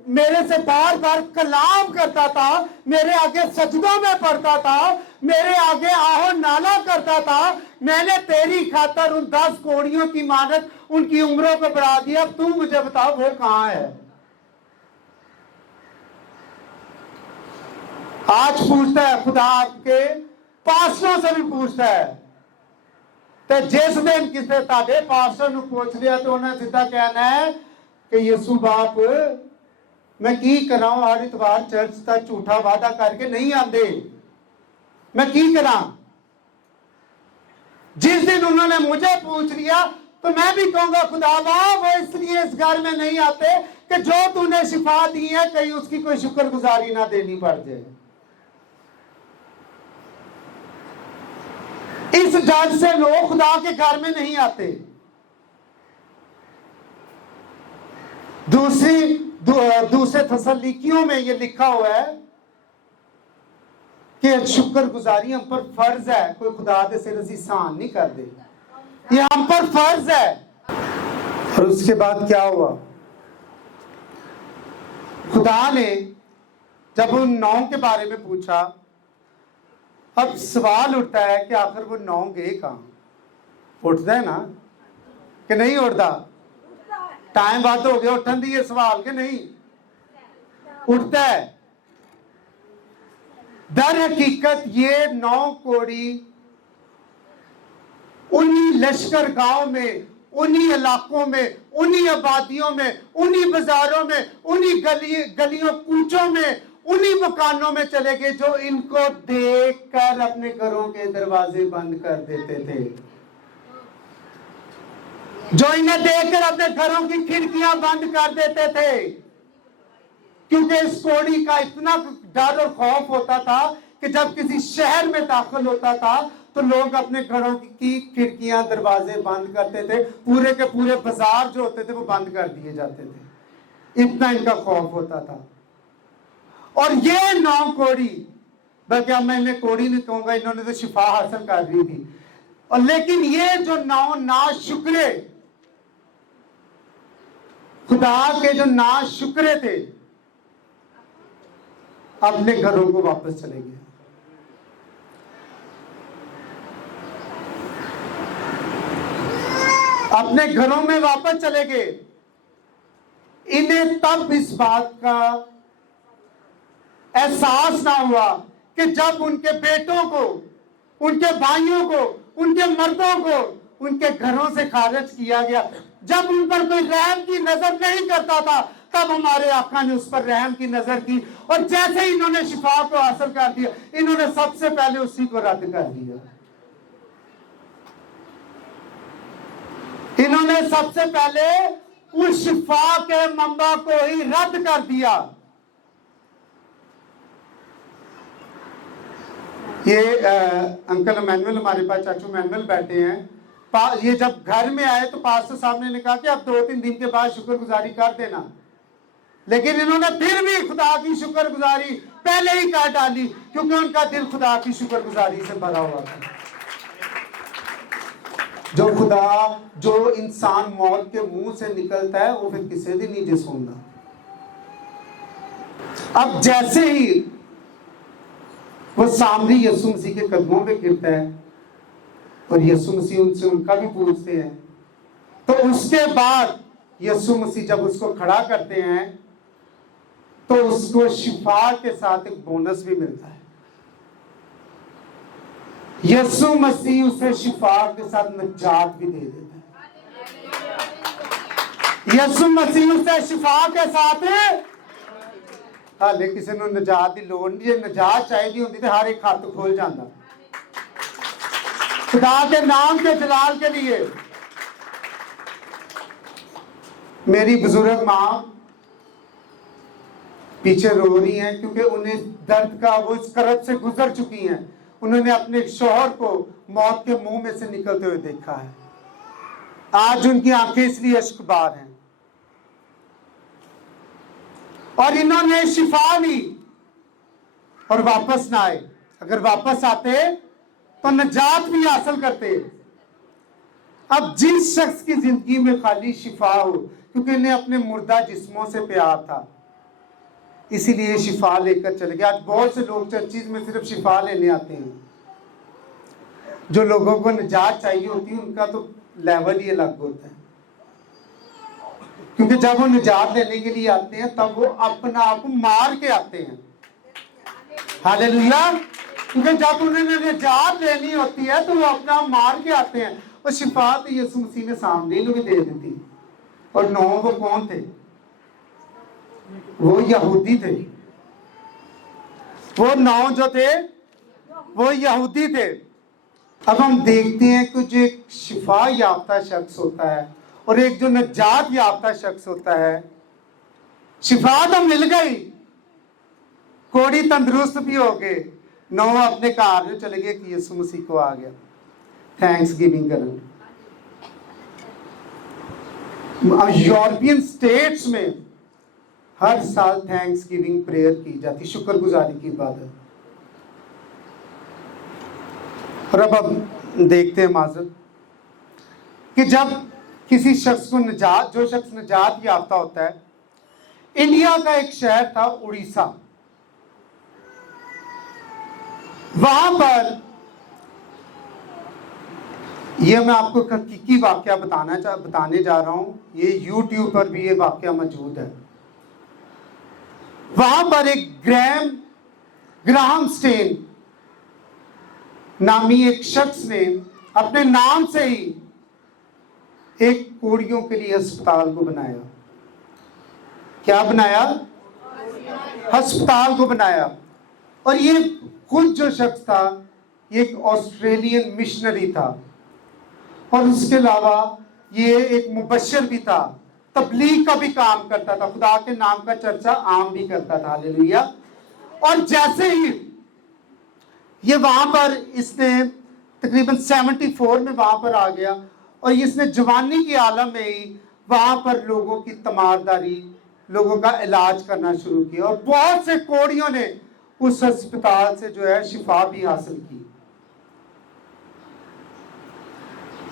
मेरे से बार बार कलाम करता था, मेरे आगे सजदों में पड़ता था, मेरे आगे आहो नाला करता था, मैंने तेरी खातर उन 10 कोड़ियों की मानत उनकी उम्रों को बढ़ा दिया। तू मुझे बताओ वो कहां है? आज पूछता है खुदा, आपके पास्टरों से भी पूछता है। तो जिस दिन किसी ताड़े पास्टर ਨੂੰ ਪੁੱਛ लिया तो उन्हें सीधा कहना है कि यीशु बाप मैं की करा, हर इतवार चर्च तक झूठा वादा करके नहीं आते, मैं की करा। जिस दिन उन्होंने मुझे पूछ लिया तो मैं भी कहूंगा खुदा वो इसलिए इस घर में नहीं आते कि जो तूने शिफा दी है कहीं उसकी कोई शुक्रगुजारी ना देनी पड़ जाए। इस जज से लोग खुदा के घर में नहीं आते। दूसरे थस्सलुनीकियों में यह लिखा हुआ है कि शुक्रगुजारी हम पर फर्ज है, कोई खुदा के सिर असी सहन नहीं कर दे, ये हम पर फर्ज है। और उसके बाद क्या हुआ? खुदा ने जब उन 9 के बारे में पूछा, अब सवाल उठता है कि आखिर वो 9 गए कहां? उठता है ना कि नहीं उठता? टाइम बात हो गया उठन दी, ये सवाल के नहीं उठता है। दर हकीकत ये 9 कोड़ी उन्हीं लश्कर गांव में, उन्हीं इलाकों में, उन्हीं आबादियों में, उन्हीं बाजारों में, उन्हीं गलियों कूचों में, उन्हीं मकानों में चले गए जो इनको देखकर अपने घरों के दरवाजे बंद कर देते थे, जो इन्हें देखकर अपने घरों की खिड़कियां बंद कर देते थे, क्योंकि इस कोड़ी का इतना डर और खौफ होता था कि जब किसी शहर में दाखिल होता था तो लोग अपने घरों की खिड़कियां दरवाजे बंद करते थे, पूरे के पूरे बाजार जो होते थे वो बंद कर दिए जाते थे, इतना इनका खौफ होता था। और ये 9 कोड़ी, बल्कि अब मैं इन्हें कोड़ी नहीं कहूंगा, इन्होंने तो शिफा हासिल कर ली थी, और लेकिन ये जो 9 नाशुक्रे, खुदा के जो नाशुक्रे थे, अपने घरों को वापस चले गए। अपने घरों में वापस चले गए। इन्हें तब इस बात का एहसास ना हुआ कि जब उनके बेटों को, उनके भाइयों को, उनके मर्दों को उनके घरों से खारिज किया गया, जब उन पर कोई रहम की नजर नहीं करता था, तब हमारे आका ने उस पर रहम की नजर की, और जैसे ही इन्होंने शिफा को हासिल कर दिया, इन्होंने सबसे पहले उसी को रद्द कर दिया। इन्होंने सबसे पहले उस शिफा के मंबा को ही रद्द कर दिया। ये अंकल मैनुअल, हमारे पास चाचू मैनुअल बैठे हैं, ये जब घर में आए तो पास्टर साहब ने कहा कि अब 2-3 दिन के बाद शुक्रगुजारी कर देना, लेकिन इन्होंने फिर भी खुदा की शुक्रगुजारी पहले ही कर डाली, क्योंकि उनका दिल खुदा की शुक्रगुजारी से भरा हुआ था। जो खुदा, जो इंसान मौत के मुंह से निकलता है वो फिर किसी दिन नहीं सुनता। अब जैसे ही वो सामरी यीशु मसीह के कदमों पे गिरता है और यीशु मसीह उनसे उनका भी पूछते हैं, तो उसके बाद यीशु मसीह जब उसको खड़ा करते हैं तो उसको शिफा के साथ एक बोनस भी मिलता है। यीशु मसीह उसे शिफा के साथ नजात भी दे देता है। यीशु मसीह उसे शिफा के साथ, हाले किसी ने नजात की लोड़ नहीं, नजात चाहिए होती तो हर एक हाथ खोल जाता। खुदा के नाम के जलाल के लिए। मेरी बुजुर्ग माँ पीछे रो रही हैं, क्योंकि उन्हें दर्द का, वो इस करब से गुजर चुकी हैं। उन्होंने अपने शौहर को मौत के मुंह में से निकलते हुए देखा है। आज उनकी आंखें इसलिए अश्कबार हैं, और इन्होंने शिफा ली और वापस ना आए। अगर वापस आते तो नजात भी हासिल करते। अब जिस शख्स की जिंदगी में खाली शिफा हो, क्योंकि इन्हें अपने मुर्दा जिस्मों से प्यार था, इसीलिए शिफा लेकर चले गए। आज बहुत से लोग चर्चिज में सिर्फ शिफा लेने आते हैं। जो लोगों को निजात चाहिए होती है उनका तो लेवल ही अलग होता है, क्योंकि जब वो निजात लेने के लिए आते हैं तब वो अपना आप मार के आते हैं। हालेलुया। क्योंकि जब उन्हें निजात लेनी होती है तो वो अपना मार के आते हैं। और शिफा तो यीशु मसीह ने सामने भी दे दी थी। और 9 वो कौन थे? वो यहूदी थे। वो 9 जो थे वो यहूदी थे। अब हम देखते हैं कि जो एक शिफा याफ्ता शख्स होता है और एक जो नजात याफ्ता शख्स होता है, शिफा तो मिल गई, कोड़ी तंदुरुस्त भी हो गए, 9 अपने कार में चले गए कि यीशु मसीह को आ गया थैंक्स गिविंग करने। यूरोपियन स्टेट्स में हर साल थैंक्स गिविंग प्रेयर की जाती, शुक्रगुजारी की इबादत। और अब हम देखते हैं माजर कि जब किसी शख्स को निजात, जो शख्स निजात याफ्ता होता है, इंडिया का एक शहर था उड़ीसा, वहां पर ये मैं आपको एक हकीकी वाकया बताने जा रहा हूं। ये YouTube पर भी ये वाकया मौजूद है। वहां पर एक ग्राहम स्टेन नामी एक शख्स ने अपने नाम से ही एक कोड़ियों के लिए अस्पताल को बनाया। क्या बनाया? अस्पताल को बनाया। और ये खुद जो शख्स था ये एक ऑस्ट्रेलियन मिशनरी था, और उसके अलावा ये एक मुबश्शिर भी था, तबलीग का भी काम करता था, खुदा के नाम का चर्चा आम भी करता था। हालेलुया। और जैसे ही ये वहां पर इसने तकरीबन 74 में वहां पर आ गया, और इसने जवानी की आलम में ही वहां पर लोगों की तमारदारी, लोगों का इलाज करना शुरू किया, और बहुत से कोड़ियों ने उस अस्पताल से जो है शिफा भी हासिल की।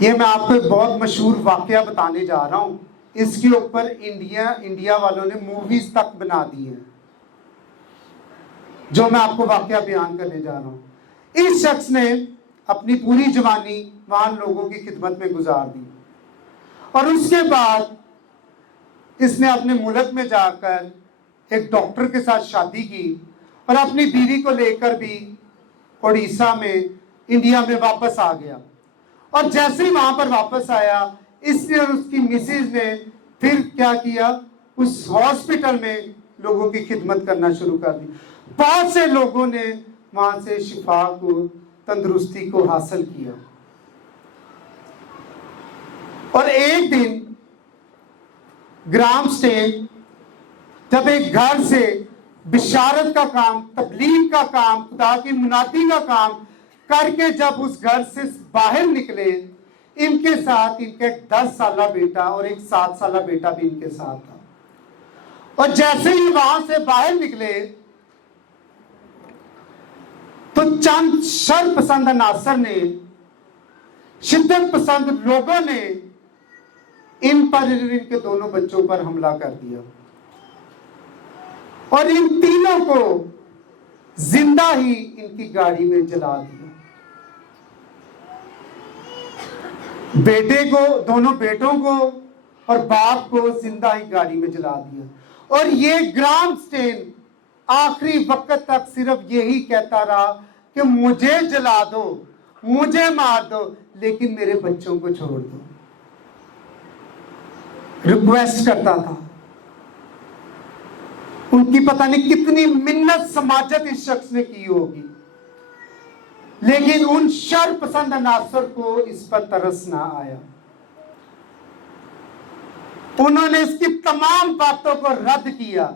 ये मैं आपको एक बहुत मशहूर वाकया बताने जा रहा हूं। इसके ऊपर इंडिया वालों ने मूवीज तक बना दी है, जो मैं आपको वाकया बयान करने जा रहा हूं। इस शख्स ने अपनी पूरी जवानी वहां लोगों की खिदमत में गुजार दी, और उसके बाद इसने अपने मुल्क में जाकर एक डॉक्टर के साथ शादी की, और अपनी बीवी को लेकर भी उड़ीसा में, इंडिया में वापस आ गया। और जैसे ही वहां पर वापस आया, इसने और उसकी मिसेज ने फिर क्या किया, उस हॉस्पिटल में लोगों की खिदमत करना शुरू कर दी। बहुत से लोगों ने वहां से शिफा को, तंदुरुस्ती को हासिल किया। और एक दिन ग्राहम स्टेन जब एक घर से बिशारत का काम, तबलीग का काम, खुदा की मुनादी का काम करके जब उस घर से बाहर निकले, इनके साथ इनका एक 10 साला बेटा और एक 7 साला बेटा भी इनके साथ था। और जैसे ही वहां से बाहर निकले तो चंद शर पसंद अनासर ने, शिद्दत पसंद लोगों ने इन पर, इनके दोनों बच्चों पर हमला कर दिया, और इन तीनों को जिंदा ही इनकी गाड़ी में जला दिया। बेटे को, दोनों बेटों को और बाप को जिंदा ही गाड़ी में जला दिया। और ये ग्राहम स्टेन आखिरी वक्त तक सिर्फ यही कहता रहा कि मुझे जला दो, मुझे मार दो, लेकिन मेरे बच्चों को छोड़ दो। रिक्वेस्ट करता था। उनकी पता नहीं कितनी मिन्नत समाजत इस शख्स ने की होगी, लेकिन उन शर पसंद अनासर को इस पर तरस ना आया। उन्होंने इसकी तमाम बातों को रद्द किया।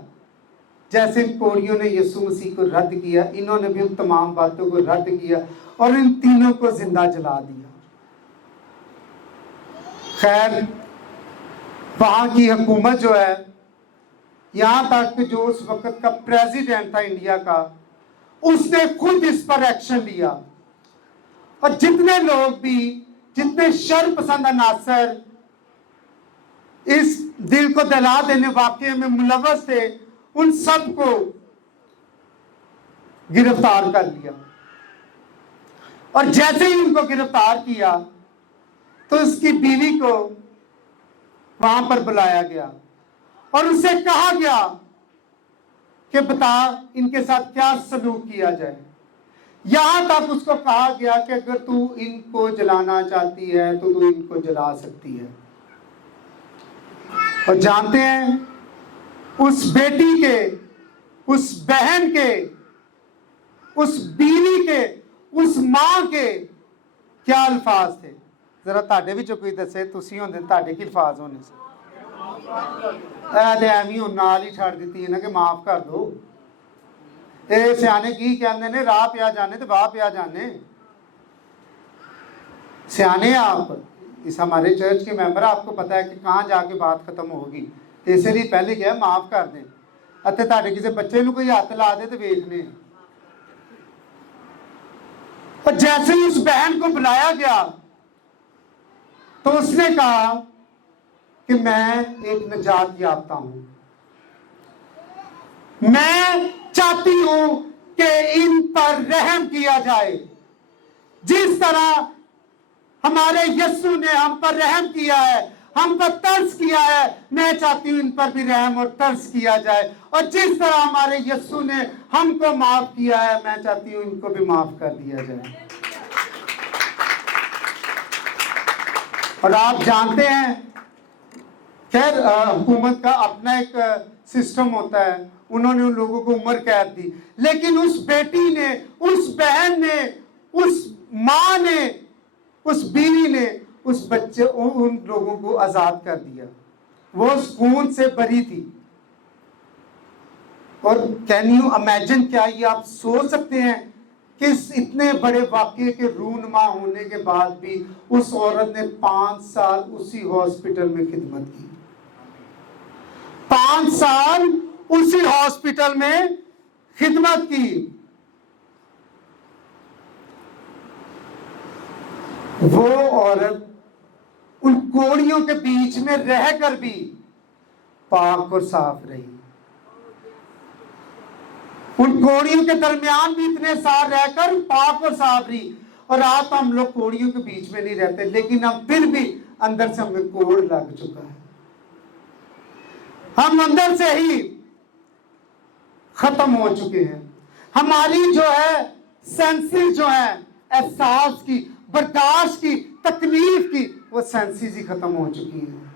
जैसे इन कोड़ियों ने यीशु मसीह को रद्द किया, इन्होंने भी उन तमाम बातों को रद्द किया और इन तीनों को जिंदा जला दिया। खैर, वहां की हुकूमत जो है, यहां तक कि जो उस वक्त का प्रेसिडेंट था इंडिया का, उसने खुद इस पर एक्शन लिया। और जितने लोग भी, जितने शर पसंद अनासर इस दिल को दहला देने वाकये में मुलव्वस थे, उन सबको गिरफ्तार कर लिया। और जैसे ही उनको गिरफ्तार किया तो उसकी बीवी को वहां पर बुलाया गया और उससे कहा गया कि बता इनके साथ क्या सलूक किया जाए। यहां तक उसको कहा गया कि अगर तू इनको जलाना चाहती है तो तू इनको जला सकती है। और जानते हैं उस बेटी के, उस बहन के, उस बीवी के, उस मां के क्या अल्फाज थे? जरा ताडे भी कोई दसे, तुसी होंदे ताडे की अल्फाज होने से एवं नाल ही छड़ दी है ना कि माफ कर दो। ये सियाने की कहते ने, राह पिया जाने तो वाह पिया जाने। सियाने आप, इस हमारे चर्च के मेंबर, आपको पता है कि कहाँ जाके बात खत्म होगी, इसलिए पहले क्या माफ कर दें। अते ताड़े किसी बच्चे को कोई हथ ला दे तो वेखने। और जैसे ही उस बहन को बुलाया गया तो उसने कहा कि मैं एक निजात याफ्ता हूं, मैं चाहती हूं कि इन पर रहम किया जाए। जिस तरह हमारे यीशु ने हम पर रहम किया है, हम पर तरस किया है। मैं चाहती हूँ इन पर भी रहम और तरस किया जाए, और जिस तरह हमारे यीशु ने हमको माफ किया है, मैं चाहती हूँ इनको भी माफ कर दिया जाए। और आप जानते हैं, खैर हुकूमत का अपना एक सिस्टम होता है, उन्होंने उन लोगों को उम्र कैद दी, लेकिन उस बेटी ने, उस बहन ने, उस माँ ने, उस बीवी ने उस बच्चे, उन लोगों को आजाद कर दिया। वो उस खून से बरी थी। और कैन यू इमेजिन, क्या ये आप सोच सकते हैं कि इस इतने बड़े वाक्य के रूनुमा होने के बाद भी उस औरत ने 5 साल उसी हॉस्पिटल में खिदमत की। 5 साल उसी हॉस्पिटल में खिदमत की। वो औरत उन कोड़ियों के बीच में रहकर भी पाक और साफ रही। उन कोड़ियों के दरमियान भी इतने साल रहकर पाक और साफ रही। और आज तो हम लोग कोड़ियों के बीच में नहीं रहते, लेकिन हम फिर भी अंदर से हमें कोड़ लग चुका है। हम अंदर से ही खत्म हो चुके हैं। हमारी जो है सेंसेस जो है, एहसास की, बर्दाश्त की, तकलीफ की, वो सेंसेस ही खत्म हो चुकी हैं।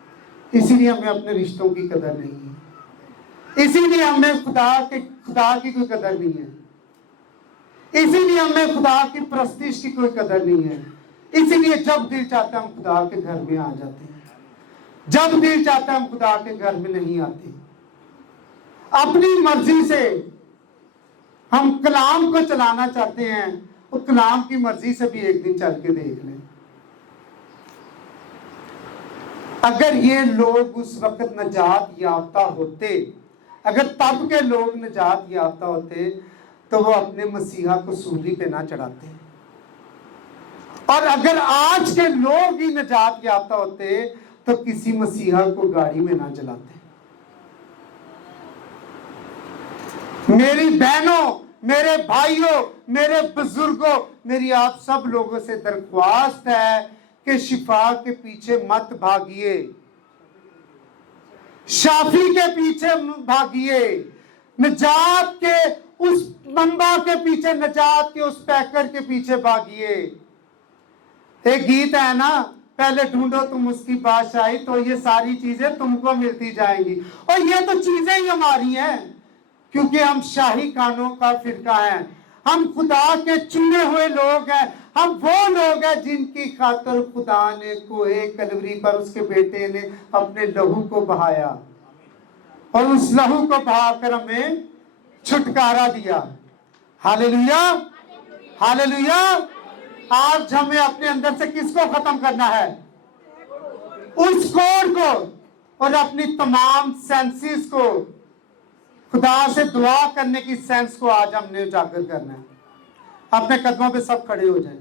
इसीलिए हमें अपने रिश्तों की कदर नहीं है, इसीलिए हमें खुदा की कोई कदर नहीं है, इसीलिए हमें खुदा की प्रस्तिश की कोई कदर नहीं है। इसीलिए जब दिल चाहता है हम खुदा के घर में आ जाते हैं, जब दिल चाहता है हम खुदा के घर में नहीं आते। अपनी मर्जी से हम कलाम को चलाना चाहते हैं, वो कलाम की मर्जी से भी एक दिन चल के देख लें। अगर ये लोग उस वक्त नजात याफ्ता होते, अगर तब के लोग नजात याफ्ता होते, तो वो अपने मसीहा को सूली पे ना चढ़ाते। और अगर आज के लोग ही नजात याफ्ता होते, तो किसी मसीहा को गाड़ी में ना जलाते। मेरी बहनों, मेरे भाइयों, मेरे बुजुर्गों, मेरी आप सब लोगों से दरख्वास्त है कि शिफा के पीछे मत भागिए, शाफी के पीछे भागिए, नजात के उस मंबा के पीछे, नजात के उस पैकर के पीछे भागिए। एक गीत है ना, पहले ढूंढो तुम उसकी बादशाही, तो ये सारी चीजें तुमको मिलती जाएंगी। और ये तो चीजें ही हमारी हैं, क्योंकि हम शाही कानों का फिरका है। हम खुदा के चुने हुए लोग हैं। हम वो लोग हैं जिनकी खातर खुदा ने कोहे कलवरी पर उसके बेटे ने अपने लहू को बहाया, और उस लहू को बहाकर हमें छुटकारा दिया। Hallelujah, hallelujah. आज हमें अपने अंदर से किसको खत्म करना है? उस कोड को, और अपनी तमाम सेंसेस को, खुदा से दुआ करने की सेंस को आज हमने उजागर करना है। अपने कदमों पे सब खड़े हो जाएं।